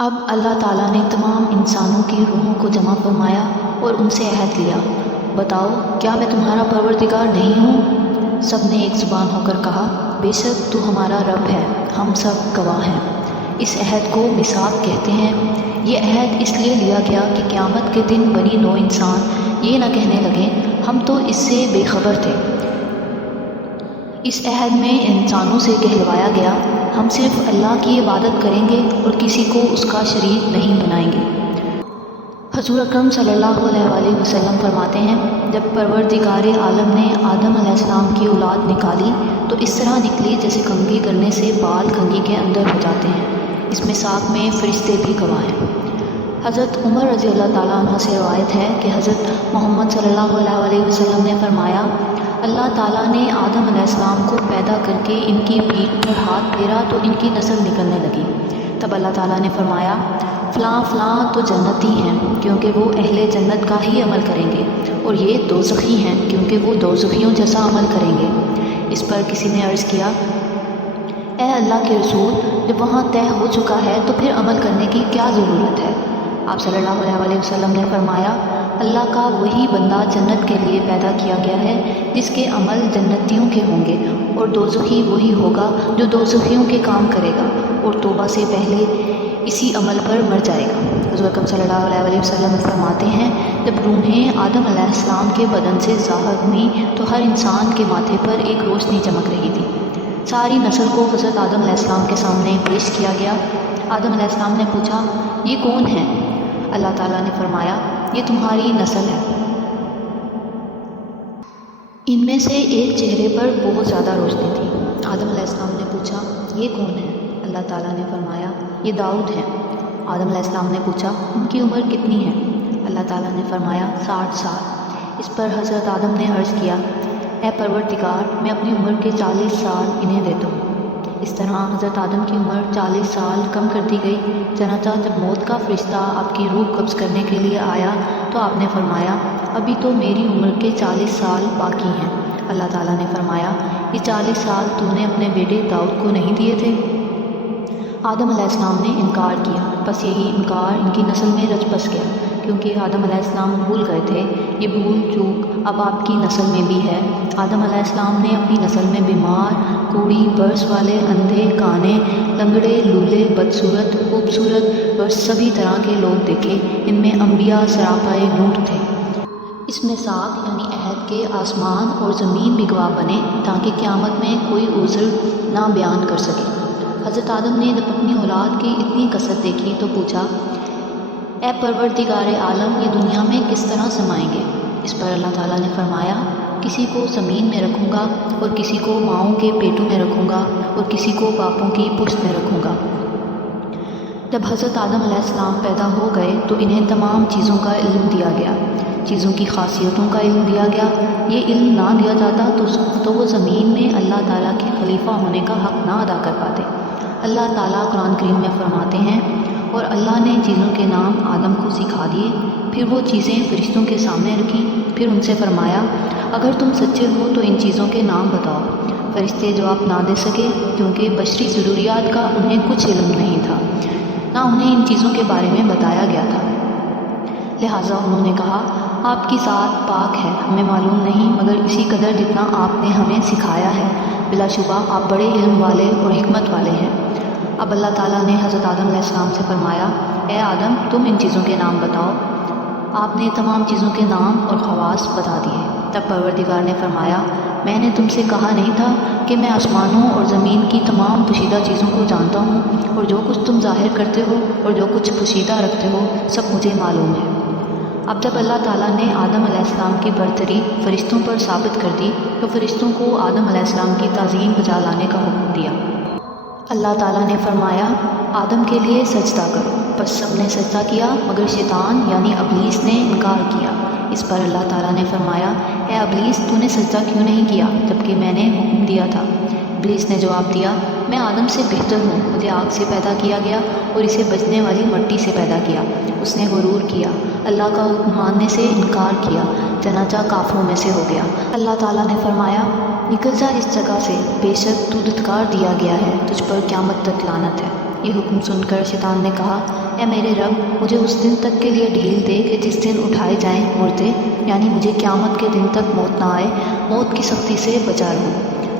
اب اللہ تعالیٰ نے تمام انسانوں کی روحوں کو جمع فرمایا اور ان سے عہد لیا، بتاؤ کیا میں تمہارا پروردگار نہیں ہوں؟ سب نے ایک زبان ہو کر کہا، بے شک تو ہمارا رب ہے، ہم سب گواہ ہیں۔ اس عہد کو میثاق کہتے ہیں۔ یہ عہد اس لیے لیا گیا کہ قیامت کے دن بنی نوع انسان یہ نہ کہنے لگیں ہم تو اس سے بے خبر تھے۔ اس عہد میں انسانوں سے کہلوایا گیا ہم صرف اللہ کی عبادت کریں گے اور کسی کو اس کا شریک نہیں بنائیں گے۔ حضور اکرم صلی اللہ علیہ وآلہ وسلم فرماتے ہیں، جب پروردگار عالم نے آدم علیہ السلام کی اولاد نکالی تو اس طرح نکلی جیسے کنگھی کرنے سے بال کنگھی کے اندر ہو جاتے ہیں۔ اس میثاق میں فرشتے بھی گواہ ہیں۔ حضرت عمر رضی اللہ تعالیٰ عنہ سے روایت ہے کہ حضرت محمد صلی اللہ علیہ وآلہ وسلم نے فرمایا، اللہ تعالیٰ نے آدم علیہ السلام کو پیدا کر کے ان کی پیٹھ پر ہاتھ پھیرا تو ان کی نسل نکلنے لگی۔ تب اللہ تعالیٰ نے فرمایا، فلاں فلاں تو جنتی ہیں کیونکہ وہ اہل جنت کا ہی عمل کریں گے، اور یہ دوزخی ہیں کیونکہ وہ دوزخیوں جیسا عمل کریں گے۔ اس پر کسی نے عرض کیا، اے اللہ کے رسول، جب وہاں طے ہو چکا ہے تو پھر عمل کرنے کی کیا ضرورت ہے؟ آپ صلی اللہ علیہ وآلہ وسلم نے فرمایا، اللہ کا وہی بندہ جنت کے لیے پیدا کیا گیا ہے جس کے عمل جنتیوں کے ہوں گے، اور دوزخی وہی ہوگا جو دوزخیوں کے کام کرے گا اور توبہ سے پہلے اسی عمل پر مر جائے گا۔ حضور اکرم صلی اللہ علیہ وآلہ وسلم فرماتے ہیں، جب روحیں آدم علیہ السلام کے بدن سے ظاہر ہوئیں تو ہر انسان کے ماتھے پر ایک روشنی چمک رہی تھی۔ ساری نسل کو حضرت آدم علیہ السلام کے سامنے پیش کیا گیا۔ آدم علیہ السلام نے پوچھا، یہ کون ہیں؟ اللہ تعالیٰ نے فرمایا، یہ تمہاری نسل ہے۔ ان میں سے ایک چہرے پر بہت زیادہ روشنی تھی۔ آدم علیہ السلام نے پوچھا، یہ کون ہے؟ اللہ تعالیٰ نے فرمایا، یہ داؤد ہیں۔ آدم علیہ السلام نے پوچھا، ان کی عمر کتنی ہے؟ اللہ تعالیٰ نے فرمایا، 60 سال۔ اس پر حضرت آدم نے عرض کیا، اے پروردگار، میں اپنی عمر کے 40 سال انہیں دیتا ہوں۔ اس طرح حضرت آدم کی عمر 40 سال کم کر دی گئی۔ چنانچہ جب موت کا فرشتہ آپ کی روح قبض کرنے کے لیے آیا تو آپ نے فرمایا، ابھی تو میری عمر کے 40 سال باقی ہیں۔ اللہ تعالیٰ نے فرمایا، یہ 40 سال تو نے اپنے بیٹے داؤد کو نہیں دیے تھے؟ آدم علیہ السلام نے انکار کیا، بس یہی انکار ان کی نسل میں رچ بس گیا، کیونکہ آدم علیہ السلام بھول گئے تھے۔ یہ بھول چوک اب آپ کی نسل میں بھی ہے۔ آدم علیہ السلام نے اپنی نسل میں بیمار، کوڑی، برس والے، اندھے، کانے، لنگڑے، لولے، بدصورت، خوبصورت اور سبھی طرح کے لوگ دیکھے۔ ان میں انبیاء سراپائے نور تھے۔ اس میثاق یعنی عہد کے آسمان اور زمین بھی گواہ بنے تاکہ قیامت میں کوئی عذر نہ بیان کر سکے۔ حضرت آدم نے جب اپنی اولاد کی اتنی کثرت دیکھی تو پوچھا، اے پروردگار عالم، یہ دنیا میں کس طرح سمائیں گے؟ اس پر اللہ تعالیٰ نے فرمایا، کسی کو زمین میں رکھوں گا اور کسی کو ماؤں کے پیٹوں میں رکھوں گا اور کسی کو باپوں کی پشت میں رکھوں گا۔ جب حضرت آدم علیہ السلام پیدا ہو گئے تو انہیں تمام چیزوں کا علم دیا گیا، چیزوں کی خاصیتوں کا علم دیا گیا۔ یہ علم نہ دیا جاتا تو وہ زمین میں اللہ تعالیٰ کے خلیفہ ہونے کا حق نہ ادا کر پاتے۔ اللہ تعالیٰ قرآن کریم میں فرماتے ہیں، اور اللہ نے چیزوں کے نام آدم کو سکھا دیے، پھر وہ چیزیں فرشتوں کے سامنے رکھیں، پھر ان سے فرمایا، اگر تم سچے ہو تو ان چیزوں کے نام بتاؤ۔ فرشتے جواب نہ دے سکے کیونکہ بشری ضروریات کا انہیں کچھ علم نہیں تھا، نہ انہیں ان چیزوں کے بارے میں بتایا گیا تھا۔ لہٰذا انہوں نے کہا، آپ کی ذات پاک ہے، ہمیں معلوم نہیں مگر اسی قدر جتنا آپ نے ہمیں سکھایا ہے، بلا شبہ آپ بڑے علم والے اور حکمت والے ہیں۔ اب اللہ تعالیٰ نے حضرت آدم علیہ السلام سے فرمایا، اے آدم، تم ان چیزوں کے نام بتاؤ۔ آپ نے تمام چیزوں کے نام اور خواص بتا دیے۔ تب پروردگار نے فرمایا، میں نے تم سے کہا نہیں تھا کہ میں آسمانوں اور زمین کی تمام پوشیدہ چیزوں کو جانتا ہوں، اور جو کچھ تم ظاہر کرتے ہو اور جو کچھ پوشیدہ رکھتے ہو سب مجھے معلوم ہے۔ اب جب اللہ تعالیٰ نے آدم علیہ السلام کی برتری فرشتوں پر ثابت کر دی تو فرشتوں کو آدم علیہ السلام کی تعظیم بجا لانے کا حکم دیا۔ اللہ تعالیٰ نے فرمایا، آدم کے لیے سجدہ کرو، بس سب نے سجدہ کیا مگر شیطان یعنی ابلیس نے انکار کیا۔ اس پر اللہ تعالیٰ نے فرمایا، اے ابلیس، تو نے سجدہ کیوں نہیں کیا جبکہ میں نے حکم دیا تھا؟ ابلیس نے جواب دیا، میں آدم سے بہتر ہوں، مجھے آگ سے پیدا کیا گیا اور اسے بجنے والی مٹی سے پیدا کیا۔ اس نے غرور کیا، اللہ کا حکم ماننے سے انکار کیا، چنانچہ کافروں میں سے ہو گیا۔ اللہ تعالیٰ نے فرمایا، نکل جا اس جگہ سے، بے شک تو دھتکار دیا گیا ہے، تجھ پر قیامت تک لعنت ہے۔ یہ حکم سن کر شیطان نے کہا، اے میرے رب، مجھے اس دن تک کے لیے ڈھیل دے کہ جس دن اٹھائے جائیں مردے، یعنی مجھے قیامت کے دن تک موت نہ آئے، موت کی سختی سے بچا رہوں۔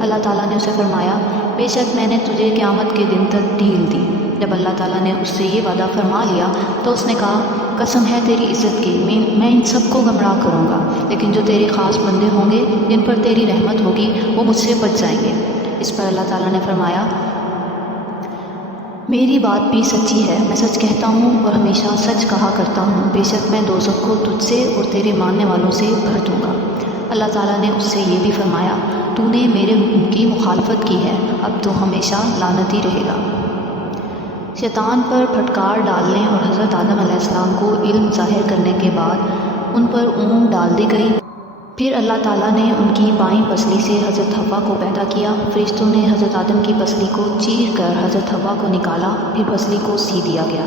اللہ تعالیٰ نے اسے فرمایا، بے شک میں نے تجھے قیامت کے دن تک ڈھیل دی۔ جب اللہ تعالیٰ نے اس سے یہ وعدہ فرما لیا تو اس نے کہا، قسم ہے تیری عزت کی، میں ان سب کو گمراہ کروں گا، لیکن جو تیرے خاص بندے ہوں گے جن پر تیری رحمت ہوگی وہ مجھ سے بچ جائیں گے۔ اس پر اللہ تعالیٰ نے فرمایا، میری بات بھی سچی ہے، میں سچ کہتا ہوں اور ہمیشہ سچ کہا کرتا ہوں، بے شک میں دوزخ کو تجھ سے اور تیرے ماننے والوں سے بھر دوں گا۔ اللہ تعالیٰ نے اس سے یہ بھی فرمایا، تو نے میرے حکم کی مخالفت کی ہے، اب تو ہمیشہ لعنتی رہے گا۔ شیطان پر پھٹکار ڈالنے اور حضرت آدم علیہ السلام کو علم ظاہر کرنے کے بعد ان پر اونگ ڈال دی گئی۔ پھر اللہ تعالیٰ نے ان کی بائیں پسلی سے حضرت حوا کو پیدا کیا۔ فرشتوں نے حضرت آدم کی پسلی کو چیر کر حضرت حوا کو نکالا، پھر پسلی کو سی دیا گیا۔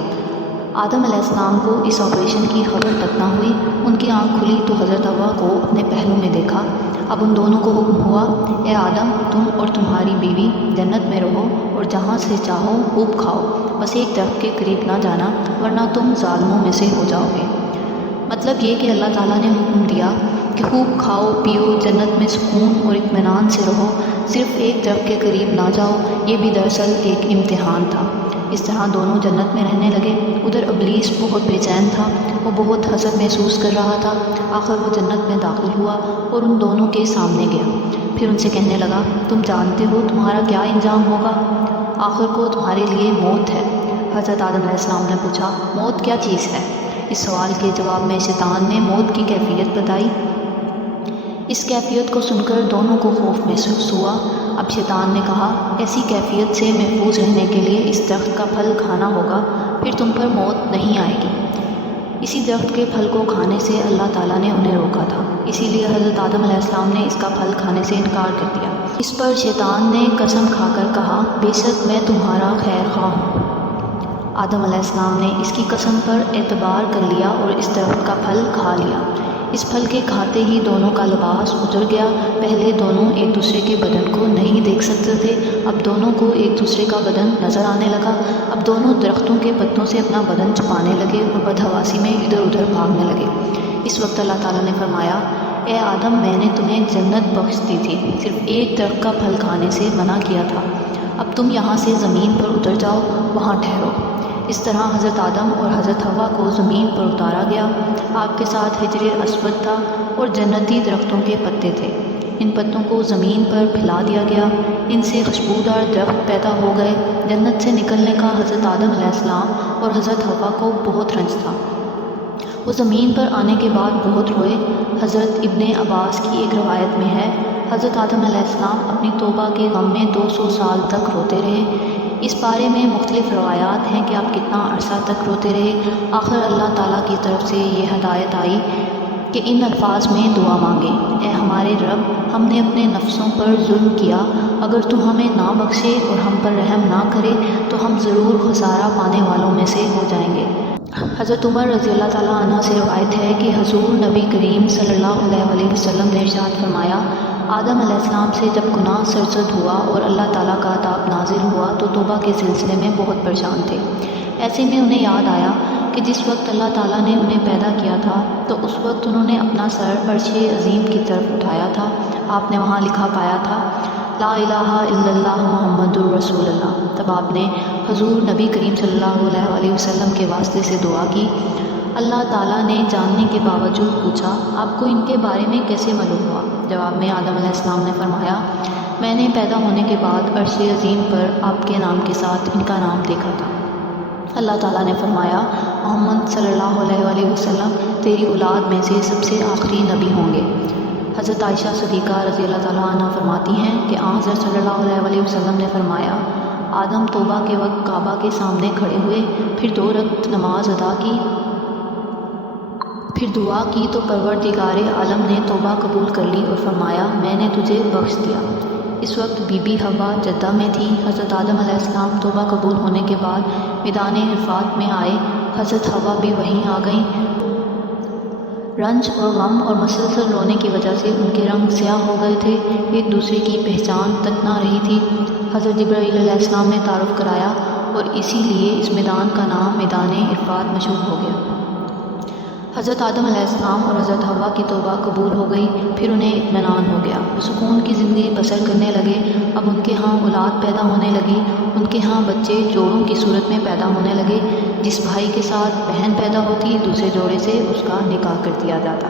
آدم علیہ السلام کو اس آپریشن کی خبر تک نہ ہوئی۔ ان کی آنکھ کھلی تو حضرت حوا کو اپنے پہلو میں دیکھا۔ اب ان دونوں کو حکم ہوا، اے آدم، تم اور تمہاری بیوی جنت میں رہو اور جہاں سے چاہو خوب کھاؤ، بس ایک درخت کے قریب نہ جانا ورنہ تم ظالموں میں سے ہو جاؤ گے۔ مطلب یہ کہ اللہ تعالیٰ نے حکم دیا کہ خوب کھاؤ پیو، جنت میں سکون اور اطمینان سے رہو، صرف ایک درخت کے قریب نہ جاؤ۔ یہ بھی دراصل ایک امتحان تھا۔ اس طرح دونوں جنت میں رہنے لگے۔ ادھر ابلیس بہت بے چین تھا، وہ بہت حسد محسوس کر رہا تھا۔ آخر وہ جنت میں داخل ہوا اور ان دونوں کے سامنے گیا۔ پھر ان سے کہنے لگا، تم جانتے ہو تمہارا کیا انجام ہوگا؟ آخر کو تمہارے لیے موت ہے۔ حضرت آدم علیہ السلام نے پوچھا، موت کیا چیز ہے؟ اس سوال کے جواب میں شیطان نے موت کی کیفیت بتائی۔ اس کیفیت کو سن کر دونوں کو خوف محسوس ہوا۔ اب شیطان نے کہا، ایسی کیفیت سے محفوظ رہنے کے لیے اس درخت کا پھل کھانا ہوگا، پھر تم پر موت نہیں آئے گی۔ اسی درخت کے پھل کو کھانے سے اللہ تعالیٰ نے انہیں روکا تھا، اسی لیے حضرت آدم علیہ السلام نے اس کا پھل کھانے سے انکار کر دیا۔ اس پر شیطان نے قسم کھا کر کہا، بے شک میں تمہارا خیر خواہ ہوں۔ آدم علیہ السلام نے اس کی قسم پر اعتبار کر لیا اور اس درخت کا پھل کھا لیا۔ اس پھل کے کھاتے ہی دونوں کا لباس اتر گیا۔ پہلے دونوں ایک دوسرے کے بدن کو نہیں دیکھ سکتے تھے، اب دونوں کو ایک دوسرے کا بدن نظر آنے لگا۔ اب دونوں درختوں کے پتوں سے اپنا بدن چھپانے لگے اور بدحواسی میں ادھر ادھر بھاگنے لگے۔ اس وقت اللہ تعالیٰ نے فرمایا، اے آدم، میں نے تمہیں جنت بخش دی تھی، صرف ایک درخت کا پھل کھانے سے منع کیا تھا۔ اب تم یہاں سے زمین پر اتر جاؤ، وہاں ٹھہرو۔ اس طرح حضرت آدم اور حضرت حوا کو زمین پر اتارا گیا۔ آپ کے ساتھ حجر اسود تھا اور جنتی درختوں کے پتے تھے۔ ان پتوں کو زمین پر پھیلا دیا گیا، ان سے خوشبودار درخت پیدا ہو گئے۔ جنت سے نکلنے کا حضرت آدم علیہ السلام اور حضرت حوا کو بہت رنج تھا۔ وہ زمین پر آنے کے بعد بہت روئے۔ حضرت ابن عباس کی ایک روایت میں ہے، حضرت آدم علیہ السلام اپنی توبہ کے غم میں 200 سال تک روتے رہے۔ اس بارے میں مختلف روایات ہیں کہ آپ کتنا عرصہ تک روتے رہے۔ آخر اللہ تعالیٰ کی طرف سے یہ ہدایت آئی کہ ان الفاظ میں دعا مانگیں، اے ہمارے رب، ہم نے اپنے نفسوں پر ظلم کیا، اگر تو ہمیں نہ بخشے اور ہم پر رحم نہ کرے تو ہم ضرور خسارہ پانے والوں میں سے ہو جائیں گے۔ حضرت عمر رضی اللہ تعالیٰ عنہ سے روایت ہے کہ حضور نبی کریم صلی اللہ علیہ وسلم نے ارشاد فرمایا، آدم علیہ السلام سے جب گناہ سرزد ہوا اور اللہ تعالیٰ کا عذاب نازل ہوا تو توبہ کے سلسلے میں بہت پریشان تھے۔ ایسے میں انہیں یاد آیا کہ جس وقت اللہ تعالیٰ نے انہیں پیدا کیا تھا تو اس وقت انہوں نے اپنا سر عرش عظیم کی طرف اٹھایا تھا۔ آپ نے وہاں لکھا پایا تھا، لا الہ الا اللہ محمد الرسول اللہ۔ تب آپ نے حضور نبی کریم صلی اللہ علیہ وسلم کے واسطے سے دعا کی۔ اللہ تعالیٰ نے جاننے کے باوجود پوچھا، آپ کو ان کے بارے میں کیسے معلوم ہوا؟ جواب میں آدم علیہ السلام نے فرمایا، میں نے پیدا ہونے کے بعد عرش عظیم پر آپ کے نام کے ساتھ ان کا نام دیکھا تھا۔ اللہ تعالیٰ نے فرمایا، محمد صلی اللہ علیہ وسلم تیری اولاد میں سے سب سے آخری نبی ہوں گے۔ حضرت عائشہ صدیقہ رضی اللہ تعالیٰ عنہ فرماتی ہیں کہ حضرت صلی اللہ علیہ وسلم نے فرمایا، آدم توبہ کے وقت کعبہ کے سامنے کھڑے ہوئے، پھر 2 رکعت نماز ادا کی، پھر دعا کی تو پروردگار عالم نے توبہ قبول کر لی اور فرمایا، میں نے تجھے بخش دیا۔ اس وقت بی بی حوا جدہ میں تھی۔ حضرت آدم علیہ السلام توبہ قبول ہونے کے بعد میدان عرفات میں آئے، حضرت حوا بھی وہیں آ گئیں۔ رنج اور غم اور مسلسل رونے کی وجہ سے ان کے رنگ سیاہ ہو گئے تھے، ایک دوسرے کی پہچان تک نہ رہی تھی۔ حضرت جبرائیل علیہ السلام نے تعارف کرایا اور اسی لیے اس میدان کا نام میدان عرفات مشہور ہو گیا۔ حضرت آدم علیہ السلام اور حضرت حوا کی توبہ قبول ہو گئی، پھر انہیں اطمینان ہو گیا، وہ سکون کی زندگی بسر کرنے لگے۔ اب ان کے ہاں اولاد پیدا ہونے لگی، ان کے ہاں بچے جوڑوں کی صورت میں پیدا ہونے لگے۔ جس بھائی کے ساتھ بہن پیدا ہوتی دوسرے جوڑے سے اس کا نکاح کر دیا جاتا۔